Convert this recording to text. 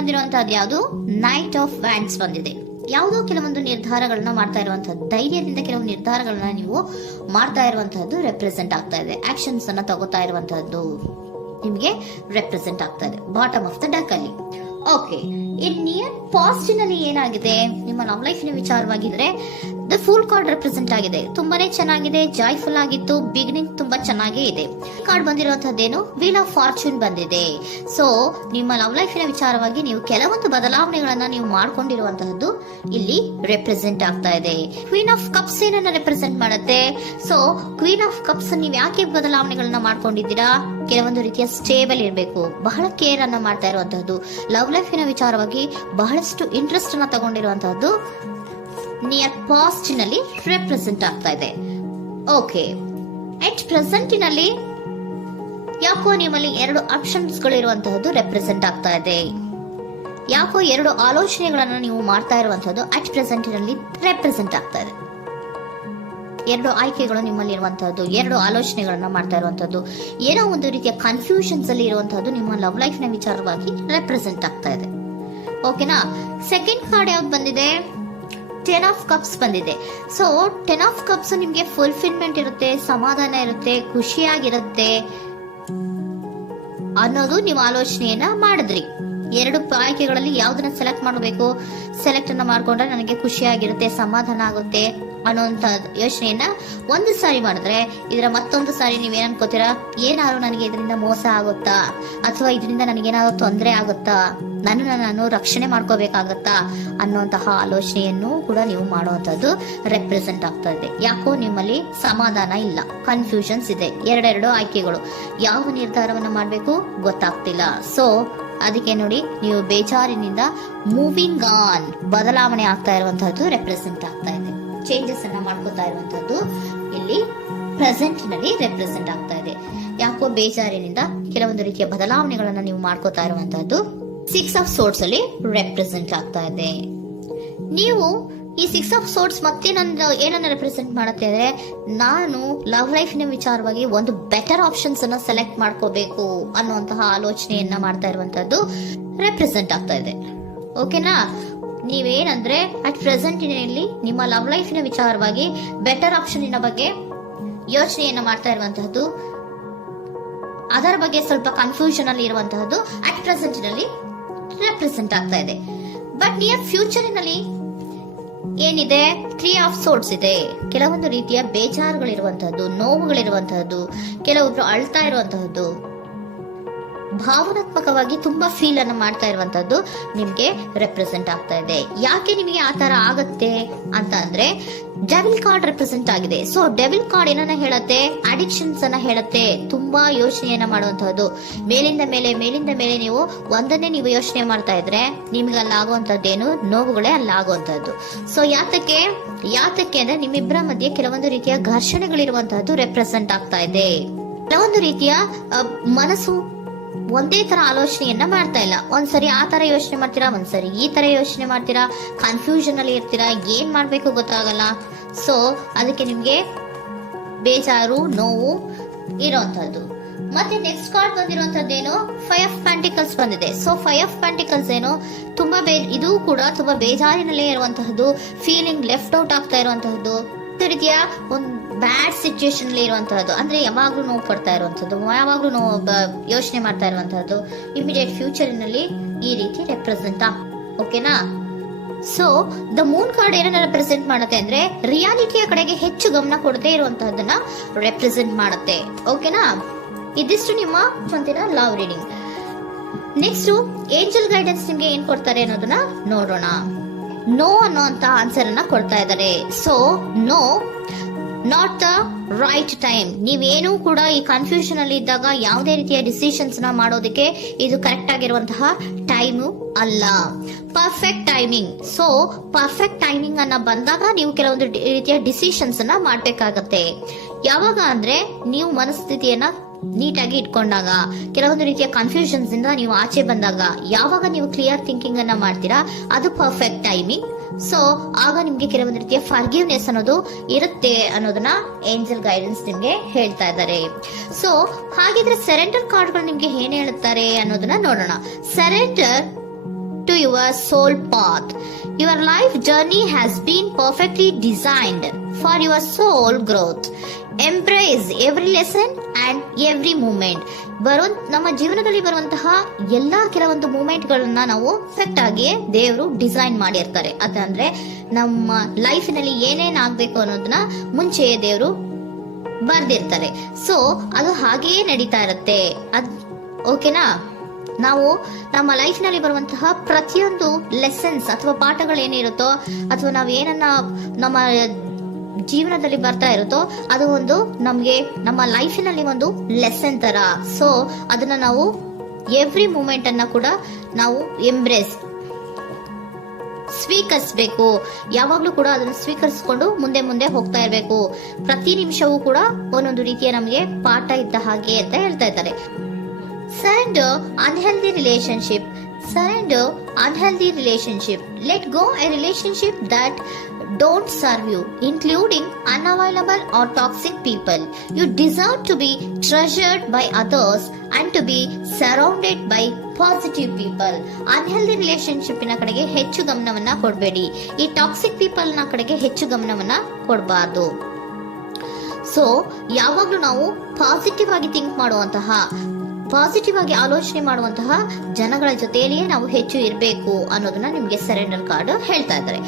ಬಂದಿರುವಂತಹದ್ದು ಯಾವುದು? Knight of wands ಬಂದಿದೆ. ಯಾವುದೋ ಕೆಲವೊಂದು ನಿರ್ಧಾರಗಳನ್ನ ಮಾಡ್ತಾ ಇರುವಂತಹದ್ದು, ಧೈರ್ಯದಿಂದ ಕೆಲವು ನಿರ್ಧಾರಗಳನ್ನ ನೀವು ಮಾಡ್ತಾ ಇರುವಂತಹದ್ದು ರೆಪ್ರೆಸೆಂಟ್ ಆಗ್ತಾ ಇದೆ. ಆಕ್ಷನ್ಸ್ ಅನ್ನ ತಗೋತಾ ಇರುವಂತಹದ್ದು ನಿಮಗೆ ರೆಪ್ರೆಸೆಂಟ್ ಆಗ್ತಾ ಇದೆ ಬಾಟಮ್ ಆಫ್ ದ ಡಕ್ ಅಲ್ಲಿ. ಓಕೆ, ಇನ್ ನಿಯರ್ ಪಾಸಿಟಿವ್ ಏನಾಗಿದೆ ನಿಮ್ಮ ಲವ್ ಲೈಫ್ ನ ವಿಚಾರವಾಗಿದ್ರೆ ದ ಫೂಲ್ ಕಾರ್ಡ್ ರೆಪ್ರೆಸೆಂಟ್ ಆಗಿದೆ. ತುಂಬಾನೇ ಚೆನ್ನಾಗಿದೆ, ಜಾಯ್ಫುಲ್ ಆಗಿತ್ತು, ಬಿಗಿನಿಂಗ್ ತುಂಬಾ ಚೆನ್ನಾಗೇ ಇದೆ. ಕಾರ್ಡ್ ಬಂದಿರುವಂತಹದ್ದೇನು? ವೀಲ್ ಆಫ್ ಫಾರ್ಚೂನ್ ಬಂದಿದೆ. ಸೊ ನಿಮ್ಮ ಲವ್ ಲೈಫ್ ನ ವಿಚಾರವಾಗಿ ನೀವು ಕೆಲವೊಂದು ಬದಲಾವಣೆಗಳನ್ನ ನೀವು ಮಾಡ್ಕೊಂಡಿರುವಂತಹದ್ದು ಇಲ್ಲಿ ರೆಪ್ರೆಸೆಂಟ್ ಆಗ್ತಾ ಇದೆ. ಕ್ವೀನ್ ಆಫ್ ಕಪ್ಸ್ ಏನನ್ನ ರೆಪ್ರೆಸೆಂಟ್ ಮಾಡುತ್ತೆ? ಸೊ ಕ್ವೀನ್ ಆಫ್ ಕಪ್ಸ್ ನೀವು ಯಾಕೆ ಬದಲಾವಣೆಗಳನ್ನ ಮಾಡ್ಕೊಂಡಿದ್ದೀರಾ? ಕೆಲವೊಂದು ರೀತಿಯ ಸ್ಟೇಬಲ್ ಇರಬೇಕು, ಬಹಳ ಕೇರ್ ಅನ್ನ ಮಾಡ್ತಾ ಇರುವಂತಹದ್ದು, ಲವ್ ಲೈಫ್ ನ ವಿಚಾರವಾಗಿ ಬಹಳಷ್ಟು ಇಂಟ್ರೆಸ್ಟ್ ಅನ್ನ ತಗೊಂಡಿರುವಂತಹದ್ದು ನಿಯರ್ ಪಾಸ್ಟ್ ನಲ್ಲಿ ರೆಪ್ರೆಸೆಂಟ್ ಆಗ್ತಾ ಇದೆ. ಓಕೆ, ಅಟ್ ಪ್ರೆಸೆಂಟ್ ನಲ್ಲಿ ಯಾಕೋ ನಿಮ್ಮಲ್ಲಿ 2 ಆಪ್ಷನ್ಸ್ ಗಳು ಇರುವಂತಹದ್ದು ರೆಪ್ರೆಸೆಂಟ್ ಆಗ್ತಾ ಇದೆ. ಯಾಕೋ 2 ಆಲೋಚನೆಗಳನ್ನ ನೀವು ಮಾಡ್ತಾ ಇರುವಂತಹದ್ದು ಅಟ್ ಪ್ರೆಸೆಂಟ್ ನಲ್ಲಿ ರೆಪ್ರೆಸೆಂಟ್ ಆಗ್ತಾ ಇದೆ. 2 ಆಯ್ಕೆಗಳು ನಿಮ್ಮಲ್ಲಿ ಇರುವಂತಹದ್ದು, 2 ಆಲೋಚನೆಗಳನ್ನ ಮಾಡ್ತಾ ಇರುವಂತಹದ್ದು, ಏನೋ ಒಂದು ರೀತಿಯ ಕನ್ಫ್ಯೂಷನ್ಸ್ ಅಲ್ಲಿ ಇರುವಂತಹದ್ದು ನಿಮ್ಮ ಲವ್ ಲೈಫ್ ನ ವಿಚಾರವಾಗಿ ರೆಪ್ರೆಸೆಂಟ್ ಆಗ್ತಾ ಇದೆ. ಓಕೆನಾ? ಸೆಕೆಂಡ್ ಕಾರ್ಡ್ ಯಾವ್ದು ಬಂದಿದೆ? 10 ಆಫ್ ಕಪ್ಸ್ ಬಂದಿದೆ. ಸೊ 10 ಆಫ್ ಕಪ್ಸ್ ನಿಮ್ಗೆ ಫುಲ್ಫಿಲ್ಮೆಂಟ್ ಇರುತ್ತೆ, ಸಮಾಧಾನ ಇರುತ್ತೆ, ಖುಷಿಯಾಗಿರುತ್ತೆ ಅನ್ನೋದು ನೀವು ಆಲೋಚನೆಯನ್ನ ಮಾಡಿದ್ರಿ. 2 ಆಯ್ಕೆಗಳಲ್ಲಿ ಯಾವ್ದನ್ನ ಸೆಲೆಕ್ಟ್ ಮಾಡಬೇಕು? ಸೆಲೆಕ್ಟ್ ಅನ್ನ ಮಾಡ್ಕೊಂಡ್ರೆ ನನಗೆ ಖುಷಿಯಾಗಿರುತ್ತೆ, ಸಮಾಧಾನ ಆಗುತ್ತೆ ಅನ್ನೋಂತ ಯೋಚನೆಯನ್ನ ಒಂದು ಸಾರಿ ಮಾಡಿದ್ರೆ, ಇದರ ಮತ್ತೊಂದು ಸಾರಿ ನೀವೇನ್ ಅನ್ಕೋತೀರಾ? ಏನಾದ್ರು ನನಗೆ ಇದರಿಂದ ಮೋಸ ಆಗುತ್ತಾ, ಅಥವಾ ಇದರಿಂದ ನನಗೇನಾದ್ರು ತೊಂದರೆ ಆಗುತ್ತಾ, ನಾನು ರಕ್ಷಣೆ ಮಾಡ್ಕೋಬೇಕಾಗತ್ತಾ ಅನ್ನೋಂತಹ ಆಲೋಚನೆಯನ್ನು ಕೂಡ ನೀವು ಮಾಡುವಂತದ್ದು ರೆಪ್ರೆಸೆಂಟ್ ಆಗ್ತಾ ಇದೆ. ಯಾಕೋ ನಿಮ್ಮಲ್ಲಿ ಸಮಾಧಾನ ಇಲ್ಲ, ಕನ್ಫ್ಯೂಷನ್ಸ್ ಇದೆ, 2 ಆಯ್ಕೆಗಳು, ಯಾವ ನಿರ್ಧಾರವನ್ನ ಮಾಡ್ಬೇಕು ಗೊತ್ತಾಗ್ತಿಲ್ಲ. ಸೊ ಅದಕ್ಕೆ ನೋಡಿ, ನೀವು ಬೇಜಾರಿನಿಂದ ಮೂವಿಂಗ್ ಆನ್, ಬದಲಾವಣೆ ಆಗ್ತಾ ಇರುವಂತಹದ್ದು ರೆಪ್ರೆಸೆಂಟ್ ಆಗ್ತಾ ಇದೆ. ಚೇಂಜಸ್ ಅನ್ನ ಮಾಡ್ಕೋತಾ ಇರುವಂತಹದ್ದು ಇಲ್ಲಿ ಪ್ರೆಸೆಂಟ್ ನಲ್ಲಿ ರೆಪ್ರೆಸೆಂಟ್ ಆಗ್ತಾ ಇದೆ. ಯಾಕೋ ಬೇಜಾರಿನಿಂದ ಕೆಲವೊಂದು ರೀತಿಯ ಬದಲಾವಣೆಗಳನ್ನ ನೀವು ಮಾಡ್ಕೋತಾ ಇರುವಂತಹದ್ದು 6 ಆಫ್ ಸೋರ್ಟ್ಸ್ ಅಲ್ಲಿ ರೆಪ್ರೆಸೆಂಟ್ ಆಗ್ತಾ ಇದೆ. ನೀವು ಈ 6 ಆಫ್ ಸೋರ್ಟ್ಸ್ ಮತ್ತೆ ಏನನ್ನ ರೆಪ್ರೆಸೆಂಟ್ ಮಾಡುತ್ತೆ ಅಂದ್ರೆ, ನಾನು ಲವ್ ಲೈಫ್ ನ ವಿಚಾರವಾಗಿ ಒಂದು ಬೆಟರ್ ಆಪ್ಷನ್ಸ್ ಅನ್ನ ಸೆಲೆಕ್ಟ್ ಮಾಡ್ಕೋಬೇಕು ಅನ್ನುವಂತಹ ಆಲೋಚನೆಯನ್ನ ಮಾಡ್ತಾ ಇರುವಂತಹದ್ದು ರೆಪ್ರೆಸೆಂಟ್ ಆಗ್ತಾ ಇದೆ. ಓಕೆನಾ? ನೀವೇನಂದ್ರೆ ಅಟ್ ಪ್ರೆಸೆಂಟ್ ನಲ್ಲಿ ನಿಮ್ಮ ಲವ್ ಲೈಫ್ ನ ವಿಚಾರವಾಗಿ ಬೆಟರ್ ಆಪ್ಷನ್ ಬಗ್ಗೆ ಯೋಚನೆಯನ್ನ ಮಾಡ್ತಾ ಇರುವಂತಹದ್ದು, ಅದರ ಬಗ್ಗೆ ಸ್ವಲ್ಪ ಕನ್ಫ್ಯೂಷನ್ ಅಲ್ಲಿ ಇರುವಂತಹದ್ದು ಅಟ್ ಪ್ರೆಸೆಂಟ್ ನಲ್ಲಿ ರೆಪ್ರೆಸೆಂಟ್ ಆಗ್ತಾ ಇದೆ. ಬಟ್ ನಿಯರ್ ಫ್ಯೂಚರ್ ನಲ್ಲಿ ಏನಿದೆ? 3 ಆಫ್ ಸೋರ್ಟ್ಸ್ ಇದೆ. ಕೆಲವೊಂದು ರೀತಿಯ ಬೇಜಾರುಗಳಿರುವಂತಹದ್ದು, ನೋವುಗಳಿರುವಂತಹದ್ದು, ಕೆಲವೊಬ್ರು ಅಳ್ತಾ ಇರುವಂತಹದ್ದು, ಭಾವನಾತ್ಮಕವಾಗಿ ತುಂಬಾ ಫೀಲ್ ಅನ್ನ ಮಾಡ್ತಾ ಇರುವಂತಹದ್ದು ನಿಮ್ಗೆ ರೆಪ್ರೆಸೆಂಟ್ ಆಗ್ತಾ ಇದೆ. ಯಾಕೆ ನಿಮಗೆ ಆ ತರ ಆಗತ್ತೆ ಅಂತ ಅಂದ್ರೆ, ಡೆವಿಲ್ ಕಾರ್ಡ್ ರೆಪ್ರೆಸೆಂಟ್ ಆಗಿದೆ. ಸೊ ಡೆವಿಲ್ ಕಾರ್ಡ್ ಏನನ್ನ ಹೇಳತ್ತೆ? ಅಡಿಕ್ಷನ್ಸ್ ಅನ್ನ ಹೇಳತ್ತೆ. ತುಂಬಾ ಯೋಚನೆಯನ್ನ ಮಾಡುವಂತಹದ್ದು, ಮೇಲಿಂದ ಮೇಲೆ ನೀವು ಒಂದನ್ನೇ ನೀವು ಯೋಚನೆ ಮಾಡ್ತಾ ಇದ್ರೆ ನಿಮ್ಗೆ ಅಲ್ಲಾಗುವಂತದ್ದೇನು? ನೋವುಗಳೇ ಅಲ್ಲಾಗುವಂತಹದ್ದು. ಸೊ ಯಾತಕ್ಕೆ ಅಂದ್ರೆ ನಿಮ್ಮಿಬ್ಬರ ಮಧ್ಯೆ ಕೆಲವೊಂದು ರೀತಿಯ ಘರ್ಷಣೆಗಳಿರುವಂತಹದ್ದು ರೆಪ್ರೆಸೆಂಟ್ ಆಗ್ತಾ ಇದೆ. ಕೆಲವೊಂದು ರೀತಿಯ ಮನಸ್ಸು ಒಂದೇ ತರ ಆಲೋಚನೆಯನ್ನ ಮಾಡ್ತಾ ಇಲ್ಲ. ಒಂದ್ಸರಿ ಆ ತರ ಯೋಚನೆ ಮಾಡ್ತೀರಾ, ಒಂದ್ಸರಿ ಈ ತರ ಯೋಚನೆ ಮಾಡ್ತೀರಾ, ಕನ್ಫ್ಯೂಷನ್ ಅಲ್ಲಿ ಇರ್ತೀರಾ, ಏನ್ ಮಾಡ್ಬೇಕು ಗೊತ್ತಾಗಲ್ಲ. ಸೊ ಅದಕ್ಕೆ ನಿಮ್ಗೆ ಬೇಜಾರು, ನೋವು ಇರೋಂಥದ್ದು. ಮತ್ತೆ ನೆಕ್ಸ್ಟ್ ಕಾರ್ಡ್ ಬಂದಿರುವಂತದ್ದೇನು? 5 ಆಫ್ ಪ್ಯಾಂಟಿಕಲ್ಸ್ ಬಂದಿದೆ. ಸೊ 5 ಆಫ್ ಪ್ಯಾಂಟಿಕಲ್ಸ್ ಏನು? ತುಂಬಾ ಇದು ಕೂಡ ತುಂಬಾ ಬೇಜಾರಿನಲ್ಲೇ ಇರುವಂತಹದ್ದು, ಫೀಲಿಂಗ್ ಲೆಫ್ಟ್ ಔಟ್ ಆಗ್ತಾ ಇರುವಂತಹದ್ದು, ರೀತಿಯ ಒಂದು ಬ್ಯಾಡ್ ಸಿಚುಯೇಷನ್ ಅಲ್ಲಿ ಇರುವಂತಹದ್ದು, ಅಂದ್ರೆ ಯಾವಾಗ್ಲೂ ನೋವು ಪಡ್ತಾ ಇರುವಂತಹದ್ದು, ಯಾವಾಗ್ಲೂ ಯೋಚನೆ ಮಾಡ್ತಾ ಇರುವಂತಹದ್ದು, ಇಮಿಡಿಯೇಟ್ ಫ್ಯೂಚರ್ ನಲ್ಲಿ ಈ ರೀತಿ ರೆಪ್ರೆಸೆಂಟ್. ಓಕೆನಾ? ಸೊ ದ ಮೂನ್ ಕಾರ್ಡ್ ಏನನ್ನ ರೆಪ್ರೆಸೆಂಟ್ ಮಾಡುತ್ತೆ ಅಂದ್ರೆ, ರಿಯಾಲಿಟಿಯ ಕಡೆಗೆ ಹೆಚ್ಚು ಗಮನ ಕೊಡದೇ ಇರುವಂತಹದನ್ನ ರೆಪ್ರೆಸೆಂಟ್ ಮಾಡುತ್ತೆ. ಓಕೆನಾ? ಇದಿಷ್ಟು ನಿಮ್ಮ ಸ್ವಂತಿನ love reading. Next angel guidance ನಿಮ್ಗೆ ಏನ್ ಕೊಡ್ತಾರೆ ಅನ್ನೋದನ್ನ ನೋಡೋಣ. ನೋ ಅನ್ನೋಂತ ಆನ್ಸರ್ ಅನ್ನ ಕೊಡ್ತಾ ಇದ್ದಾರೆ. So no, not the right time. ನೀವೇನು ಕೂಡ ಈ ಕನ್ಫ್ಯೂಷನ್ ಅಲ್ಲಿ ಇದ್ದಾಗ ಯಾವುದೇ ರೀತಿಯ ಡಿಸಿಷನ್ಸ್ ನ ಮಾಡೋದಕ್ಕೆ ಇದು ಕರೆಕ್ಟ್ ಆಗಿರುವಂತಹ ಟೈಮು ಅಲ್ಲ. Perfect timing. So perfect timing ಅನ್ನ ಬಂದಾಗ ನೀವು ಕೆಲವೊಂದು ರೀತಿಯ ಡಿಸಿಷನ್ಸ್ ಅನ್ನ ಮಾಡ್ಬೇಕಾಗತ್ತೆ. ಯಾವಾಗ ಅಂದ್ರೆ ನೀವು ಮನಸ್ಥಿತಿಯನ್ನ ನೀಟಾಗಿ ಇಟ್ಕೊಂಡಾಗ, ಕೆಲವೊಂದು ರೀತಿಯ ಕನ್ಫ್ಯೂಷನ್ಸ್ ಇಂದ ನೀವು ಆಚೆ ಬಂದಾಗ, ಯಾವಾಗ ನೀವು ಕ್ಲಿಯರ್ ಥಿಂಕಿಂಗ್ ಅನ್ನ ಮಾಡ್ತೀರಾ ಅದು ಪರ್ಫೆಕ್ಟ್ ಟೈಮಿಂಗ್. ಸೊ ಆಗ ನಿಮ್ಗೆ ಕೆಲವೊಂದು ರೀತಿಯ ಫರ್ಗಿವ್ನೆಸ್ ಅನ್ನೋದು ಇರುತ್ತೆ ಅನ್ನೋದನ್ನ ಏಂಜಲ್ ಗೈಡೆನ್ಸ್ ನಿಮ್ಗೆ ಹೇಳ್ತಾ ಇದ್ದಾರೆ. ಸೊ ಹಾಗಿದ್ರೆ ಸರೆಂಡರ್ ಕಾರ್ಡ್ಗಳು ನಿಮ್ಗೆ ಏನ್ ಹೇಳುತ್ತಾರೆ ಅನ್ನೋದನ್ನ ನೋಡೋಣ. Surrender to your soul path. Your life journey has been perfectly designed for your soul growth. Embrace every lesson and every moment. ನಮ್ಮ ಜೀವನದಲ್ಲಿ ಬರುವಂತಹ ಎಲ್ಲಾ ಕೆಲವೊಂದು ಮೂಮೆಂಟ್ಗಳನ್ನ ನಾವು ಪರ್ಫೆಕ್ಟ್ ಆಗಿ ದೇವರು ಡಿಸೈನ್ ಮಾಡಿರ್ತಾರೆ. ಅದಂದ್ರೆ ನಮ್ಮ ಲೈಫಿನಲ್ಲಿ ಏನೇನ್ ಆಗ್ಬೇಕು ಅನ್ನೋದನ್ನ ಮುಂಚೆಯೇ ದೇವರು ಬರ್ದಿರ್ತಾರೆ. ಸೊ ಅದು ಹಾಗೆಯೇ ನಡೀತಾ ಇರುತ್ತೆ. ಓಕೆನಾ? ನಾವು ನಮ್ಮ ಲೈಫ್ ನಲ್ಲಿ ಬರುವಂತಹ ಪ್ರತಿಯೊಂದು ಲೆಸನ್ಸ್ ಅಥವಾ ಪಾಠಗಳೇನಿರುತ್ತೋ ಅಥವಾ ನಾವು ಏನನ್ನ ನಮ್ಮ ಜೀವನದಲ್ಲಿ ಬರ್ತಾ ಇರುತ್ತೋ ಅದು ಒಂದು ನಮ್ಗೆ ನಮ್ಮ ಲೈಫಿನಲ್ಲಿ ಒಂದು ಲೆಸನ್ ತರ. ಸೊ ಅದನ್ನ ನಾವು ಎವ್ರಿ ಮೂಮೆಂಟ್ ಅನ್ನ ಕೂಡ ನಾವು ಎಂಬ್ರೇಸ್ ಸ್ವೀಕರಿಸಬೇಕು. ಯಾವಾಗ್ಲೂ ಕೂಡ ಅದನ್ನು ಸ್ವೀಕರಿಸಿಕೊಂಡು ಮುಂದೆ ಮುಂದೆ ಹೋಗ್ತಾ ಇರಬೇಕು. ಪ್ರತಿ ನಿಮಿಷವೂ ಕೂಡ ಒಂದೊಂದು ರೀತಿಯ ನಮಗೆ ಪಾಠ ಇದ್ದ ಹಾಗೆ ಅಂತ ಹೇಳ್ತಾ ಇದ್ದಾರೆ. Surrender unhealthy relationship. Surrender unhealthy relationship. Let go a relationship that don't serve you, including unavailable or toxic people. You deserve to be treasured by others and to be surrounded by positive people. Unhealthy relationship ನ ಕಡೆಗೆ ಹೆಚ್ಚು ಗಮನವನ್ನ ಕೊಡಬೇಡಿ. ಈ toxic people ನ ಕಡೆಗೆ ಹೆಚ್ಚು ಗಮನವನ್ನ ಕೊಡಬಾರ್ದು. So ಯಾವಾಗ್ಲೂ ನಾವು ಪಾಸಿಟಿವ್ ಆಗಿ ಥಿಂಕ್ ಮಾಡುವಂತಹ, ಪಾಸಿಟಿವ್ ಆಗಿ ಆಲೋಚನೆ ಮಾಡುವಂತಹ ಜನಗಳ ಜೊತೆಯಲ್ಲಿಯೇ ನಾವು ಹೆಚ್ಚು ಇರಬೇಕು ಅನ್ನೋದನ್ನ ನಿಮ್ಗೆ ಸರೆಂಡರ್ ಕಾರ್ಡ್ ಹೇಳ್ತಾ ಇದ್ದಾರೆ.